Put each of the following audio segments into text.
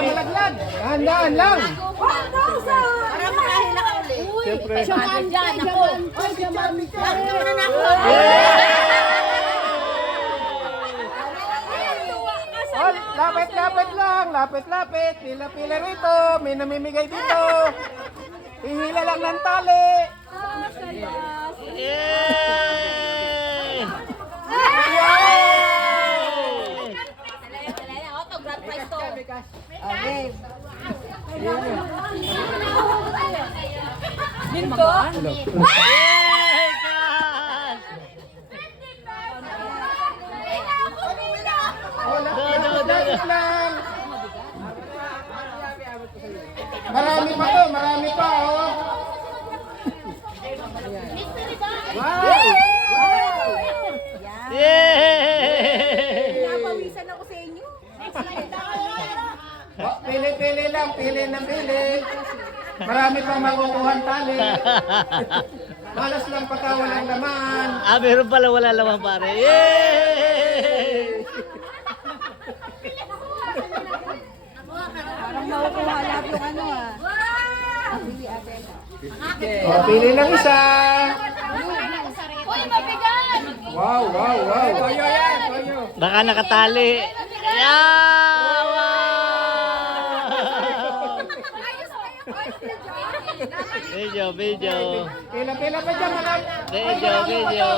malaglag. Dahan-dahan lang. 1,000! Para makahila ka ulit. Siyempre. Syaman dyan, ako. Ay, syaman ka. Nakuha na ako. Oh, lapit-lapit lang. Lapit-lapit. Pila-pila rito. May namimigay dito. Hihila lang ng tali. Yay! Grand prize to. Okay. Dito? Yay, Cash! Oh, lapit lang. Marami pa to. Marami pa, oh. Wow! Yay! Napawisan ako sa inyo. Oh, pili-pili lang. Pili na pili. Marami pang makukuhan tali. Malas lang pagka walang laman. Ah, meron pala wala lamang pare. Yay! Parang makukuha lahat yung ano ah. Oh, pili lang isa. Uy, mabigat! Wow, wow, wow. Toyo yan, toyo. Baka nakatali. Yeah! Wow! Video, video. Pila-pila pa dyan, mga... Video, video.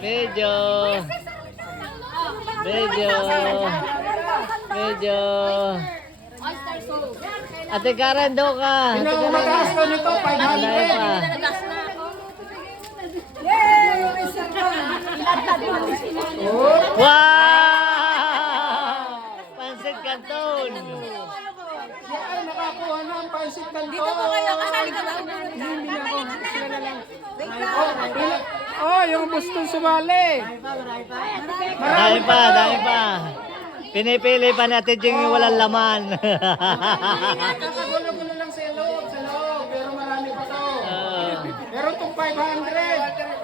Video. Video. Video. Oyster sauce. Ate Karen, daw ka. Pinakamataas ko nito, 500. Dahil pa. Nalagas na. Yay! May sarap. Oh, Wow! Pansit Canton. siya ay nakakuha ng pansit kanto. Dito po kayo, kasali ka ba? Hindi na ako. Sila na lang. Oh, oh, yung bustong sumali. Dahil pa, dahil pa. Pinipili pa natin yung walang laman. Kakagulo-gulo lang sa loob, pero marami pa to. Pero itong 500.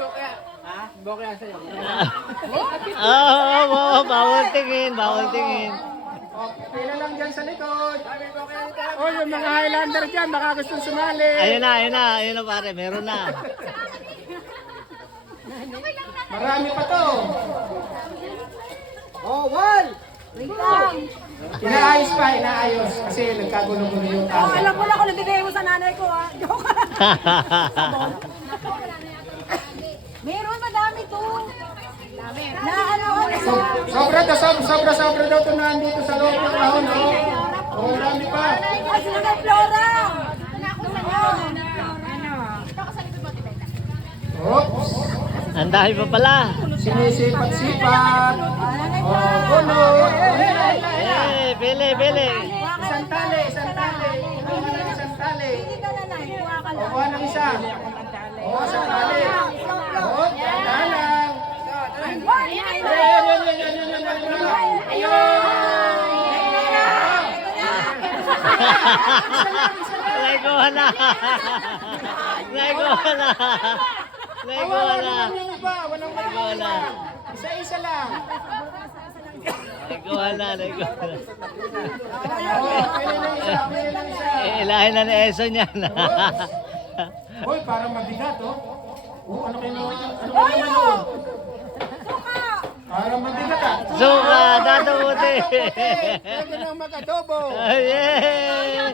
Oo, bawal tingin, bawal tingin. Oh, pila lang dyan sa likod. Oh, yung mga Highlander dyan, baka gustong sumali. Ayun na pare, meron na. Marami pa to. Oh, one! Inaayos pa, inaayos. Kasi nagkagulo-gulo yung Oh, tao. alam mo na kung nabibigay mo sa nanay ko ah. Joke. Meron madami to. Na ano Sobra daw ito na andito sa loob ng kahon. Oh, marami pa. Ay, sino kay Flora? Oops. Ang dahil pa pala. Sinisipat-sipat. Oh, bunot. Eh, pili. Isang tali, isang tali. Isang tali. Hindi ka na lang. Kuha ka O, lang. kuha ng isa. O, isang tali. O, tanda lang. Naikuha na. Naikuha na. Naikuha na. Walang wala. Isa-isa lang. Naikuha na. O, pili ng isa, pili ng isa. Ilahin na ni Eso niyan. Hoy, parang mabigat, oh. Oh, ano kayo naman? Parang mabigat, ah. Suka, dadamuti. Pwede nang mag-adobo. Yay!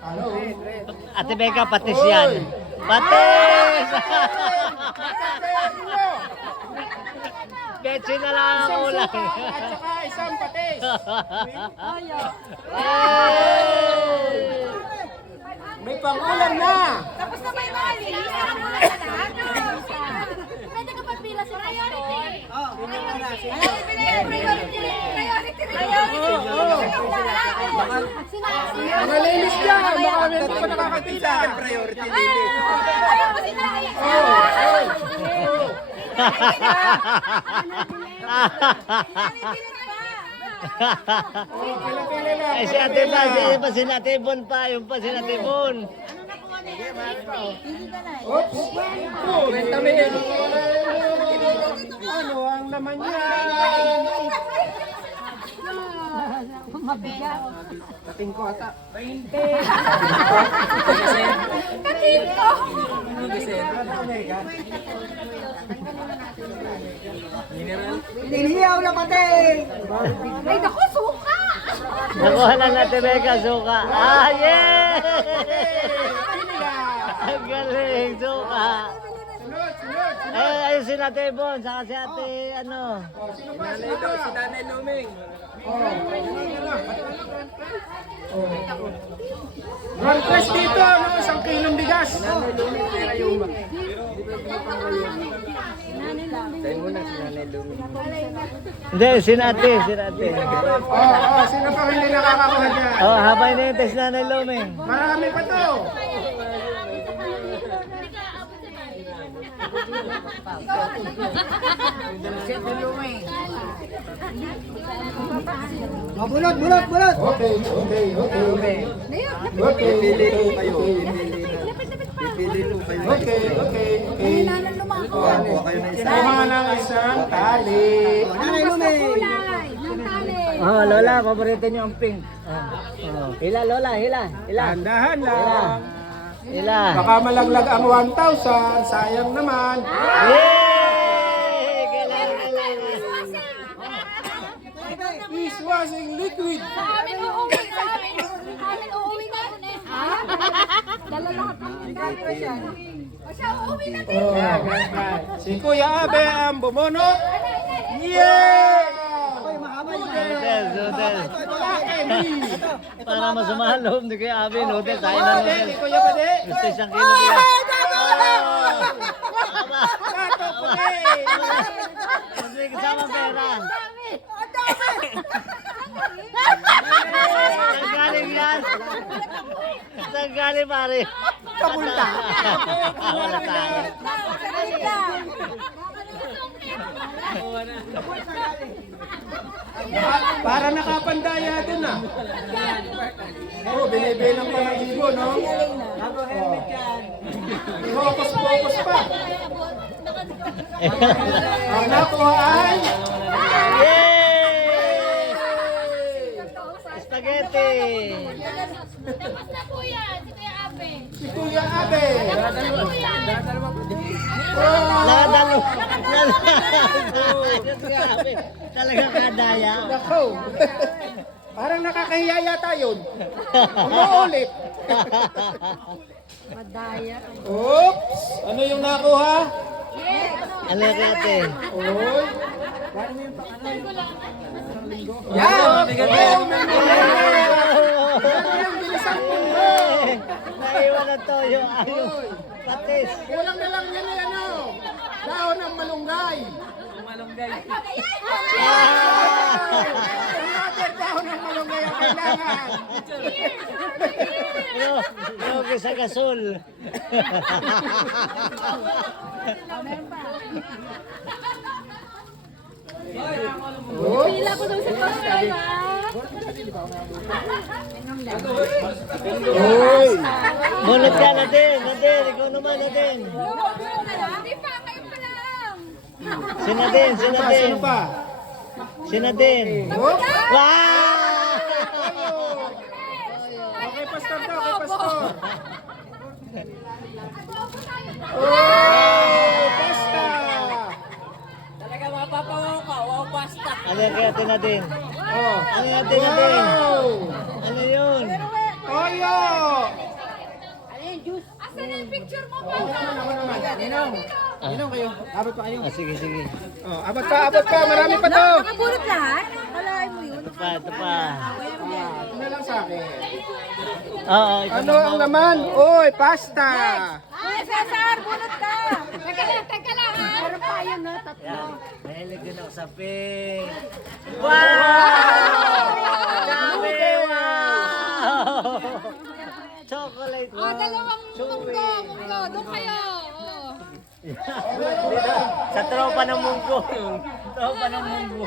Hello. Ate Becca, patis yan. Patis! Betsi na lang ang Isang ulam. suka at saka isang patis. Yay! May pangulam na. Tapos na may mali. Isa ka muna sa lahat. Pwede ka pagpila sa priority. Mga linis dyan. Baka meron pa nakakatita. Priority linis. Ayaw mo sila. Pila-pila lang. Ay, si Ate Ba, si Ate Bon pa, yung pa si Ate Bon. Oops. Oh, tamin. Ano ang laman niya? Mabigat. Kating ko ata. Kating ko. Inihiyaw na pati. Ay, naku, suka. Nakuha na natin Becca, suka. Ah, yeah! Ang galing, suka. Sunod, sunod. Ayun si Ate Bon, saka si Ate, ano. Sino pa? Sino pa? Si Nanay Luming. Grand press dito, no? 1 kilong bigas. Hindi, si Ate, si Ate. Sino pa hindi nakakakuha dyan? Oh, habang iniintay si Nanay Luming. Marami pa to. Bulot, bulot, bulot. Okay. Kuha ng isang tali. Nanay Luming. Oh, Lola, paborito niyo ang pink. Oh. Hila, Lola, hila. Hila. Dahan lang. Hila. Baka malaglag ang 1,000. Sayang naman. Yay! Galing, galing. Dishwashing liquid. Sa amin uuwi, sa amin. Amin uuwi na yun eh. Ha? Dala lahat ng O siya, uuwi na din. Si Kuya Abe ang bumonot. Yay! Hotel, hotel. Para masamahan loob ni Kuya Abin, hotel. Tayo na hotel. Kuya Pade. Gusto isang kilo kaya. Kato puti. Hindi kasama pera. Saan galing yan? Saan galing pare? Kabulta. Wala tayo. Para nakapandaya dun ah. Oo, binibilang pa ng ibo, no? Focus pa. Ang nakuha ay Yay! Spaghetti! Tapos na po yan, si Kuya Abe. si Kuya Abe. Tapos na po yan. Nakadalo. Grabe. Talaga kadaya. Nako. Parang nakakahiya yata yun. Umuulit. Oops! Ano yung nakuha? Ano yung ate? Oy! Yan! Oh, may Ano yung bilisang mundo? Naiwan ang toyo. Ayaw. Patis. Kulang na lang yan eh, ano? Dahon ng malunggay. Another dahon ng malunggay ang kailangan. Yogi sa gasol. Pila ko daw sa customer. Uy! Bunot ka natin. Natin. Ikaw naman natin. Hindi pa, kayo pa lang. Si Nadine. Si Nadine. Sino pa? Si Nadine. Oh? Wow! Okay, pastor daw. Okay, pastor. Oh! Oh! Pasta! Ano yung kaya ate Nadine? Oh! Ano yung ate Nadine? Wow! Ano yun? Toyo! Asan ang picture mo pa? Ninong kayo. Abot pa kayo. Ah, sige, sige. Oh, abot pa. Marami pa to. Nakabulot lahat? Kalahin mo yun. Ito pa, ito pa. Ano lang sa akin? Oo, ito Ano ang laman? Uy, pasta! Ay, Cesar, bulot ka. Teka lang ha. Meron pa yun, no? Tatlo. Yan. Mahilig din ako sa pink. Wow! Dami! Wow! Chocolate. Wow. Dalawang munggo. Doon kayo. Oh. Dito, sa tropa ng munggo. Tropa ng munggo.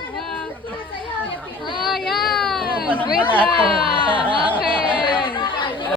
Ayan. Tropa ng Wait balato. lang. Okay.